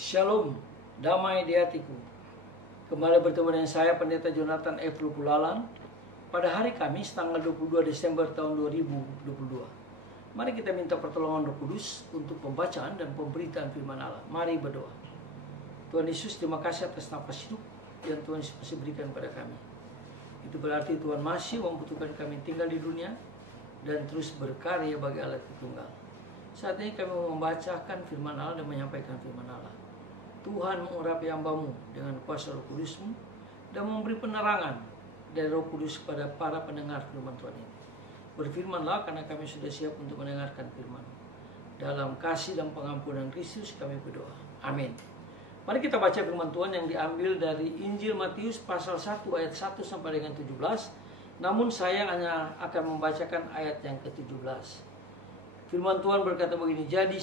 Shalom, damai di hatiku. Kembali bertemu dengan saya Pendeta Jonathan F. Lupulalan pada hari Kamis tanggal 22 Desember tahun 2022. Mari kita minta pertolongan Roh Kudus untuk pembacaan dan pemberitaan firman Allah. Mari berdoa. Tuhan Yesus, terima kasih atas nafas hidup yang Tuhan Yesus masih berikan kepada kami. Itu berarti Tuhan masih membutuhkan kami tinggal di dunia dan terus berkarya bagi Allah Tritunggal. Saat ini kami membacakan firman Allah dan menyampaikan firman Allah. Tuhan mengurapi hamba-Mu dengan kuasa Roh Kudus-Mu dan memberi penerangan dari Roh Kudus kepada para pendengar firman Tuhan ini. Berfirmanlah karena kami sudah siap untuk mendengarkan firman. Dalam kasih dan pengampunan Kristus kami berdoa. Amin. Mari kita baca firman Tuhan yang diambil dari Injil Matius pasal 1 ayat 1 sampai dengan 17. Namun saya hanya akan membacakan ayat yang ke-17. Firman Tuhan berkata begini, jadi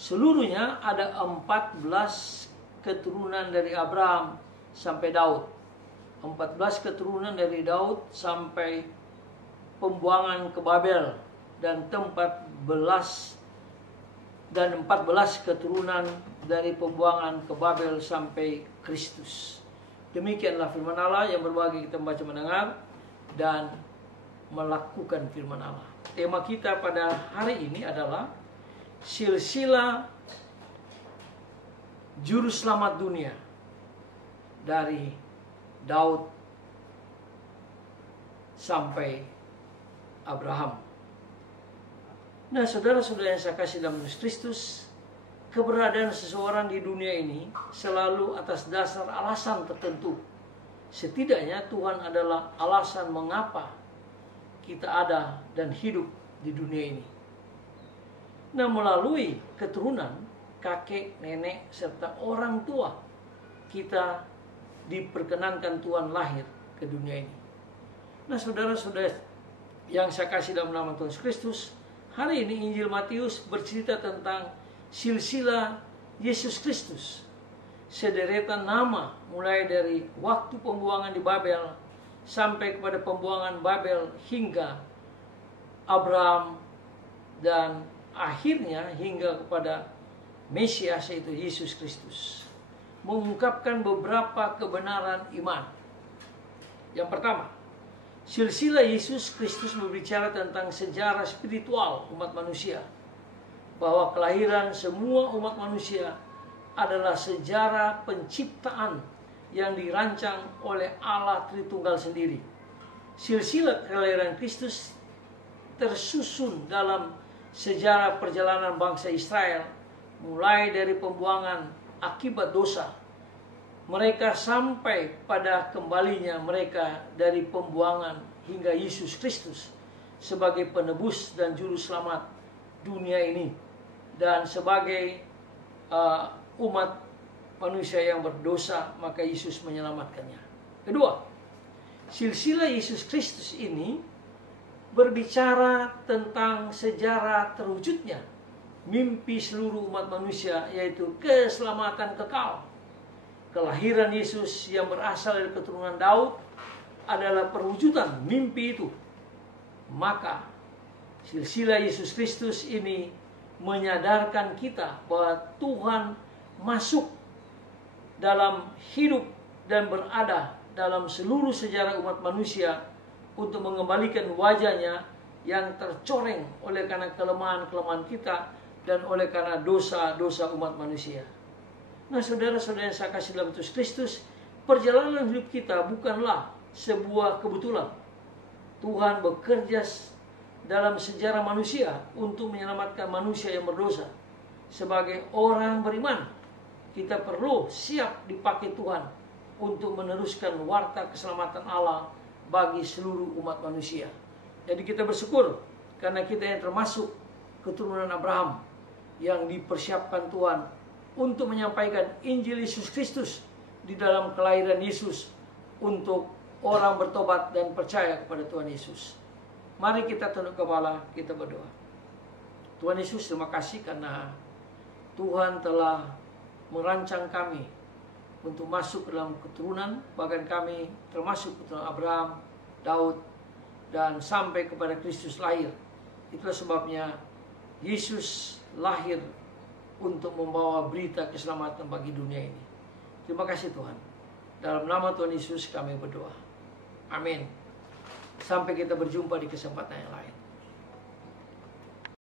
seluruhnya ada 14 keturunan dari Abraham sampai Daud. 14 keturunan dari Daud sampai pembuangan ke Babel dan 14 keturunan dari pembuangan ke Babel sampai Kristus. Demikianlah firman Allah yang berbagi kita membaca, mendengar dan melakukan firman Allah. Tema kita pada hari ini adalah silsilah juru selamat dunia dari Daud sampai Abraham. Nah, saudara-saudara yang saya kasih dalam Kristus, keberadaan seseorang di dunia ini selalu atas dasar alasan tertentu. Setidaknya Tuhan adalah alasan mengapa kita ada dan hidup di dunia ini. Nah, melalui keturunan, kakek, nenek, serta orang tua, kita diperkenankan Tuhan lahir ke dunia ini. Nah, saudara-saudara yang saya kasih dalam nama Tuhan Kristus, hari ini Injil Matius bercerita tentang silsilah Yesus Kristus. Sederetan nama mulai dari waktu pembuangan di Babel sampai kepada pembuangan Babel hingga Abraham dan akhirnya hingga kepada Mesias yaitu Yesus Kristus. Mengungkapkan beberapa kebenaran iman. Yang pertama, silsilah Yesus Kristus berbicara tentang sejarah spiritual umat manusia. Bahwa kelahiran semua umat manusia adalah sejarah penciptaan yang dirancang oleh Allah Tritunggal sendiri. Silsilah kelahiran Kristus tersusun dalam sejarah perjalanan bangsa Israel, mulai dari pembuangan akibat dosa mereka sampai pada kembalinya mereka dari pembuangan hingga Yesus Kristus sebagai penebus dan juru selamat dunia ini dan sebagai umat manusia yang berdosa, maka Yesus menyelamatkannya. Kedua, silsilah Yesus Kristus ini berbicara tentang sejarah terwujudnya mimpi seluruh umat manusia, yaitu keselamatan kekal. Kelahiran Yesus yang berasal dari keturunan Daud adalah perwujudan mimpi itu. Maka silsilah Yesus Kristus ini menyadarkan kita bahwa Tuhan masuk dalam hidup dan berada dalam seluruh sejarah umat manusia untuk mengembalikan wajahnya yang tercoreng oleh karena kelemahan-kelemahan kita dan oleh karena dosa-dosa umat manusia. Nah, saudara-saudara yang saya kasih dalam Yesus Kristus, perjalanan hidup kita bukanlah sebuah kebetulan. Tuhan bekerja dalam sejarah manusia untuk menyelamatkan manusia yang berdosa. Sebagai orang beriman, kita perlu siap dipakai Tuhan untuk meneruskan warta keselamatan Allah bagi seluruh umat manusia. Jadi kita bersyukur karena kita yang termasuk keturunan Abraham yang dipersiapkan Tuhan untuk menyampaikan Injil Yesus Kristus di dalam kelahiran Yesus untuk orang bertobat dan percaya kepada Tuhan Yesus. Mari kita tunduk kepala, kita berdoa. Tuhan Yesus, terima kasih karena Tuhan telah merancang kami untuk masuk ke dalam keturunan, bahkan kami termasuk keturunan Abraham, Daud, dan sampai kepada Kristus lahir. Itulah sebabnya Yesus lahir untuk membawa berita keselamatan bagi dunia ini. Terima kasih Tuhan. Dalam nama Tuhan Yesus kami berdoa. Amin. Sampai kita berjumpa di kesempatan yang lain.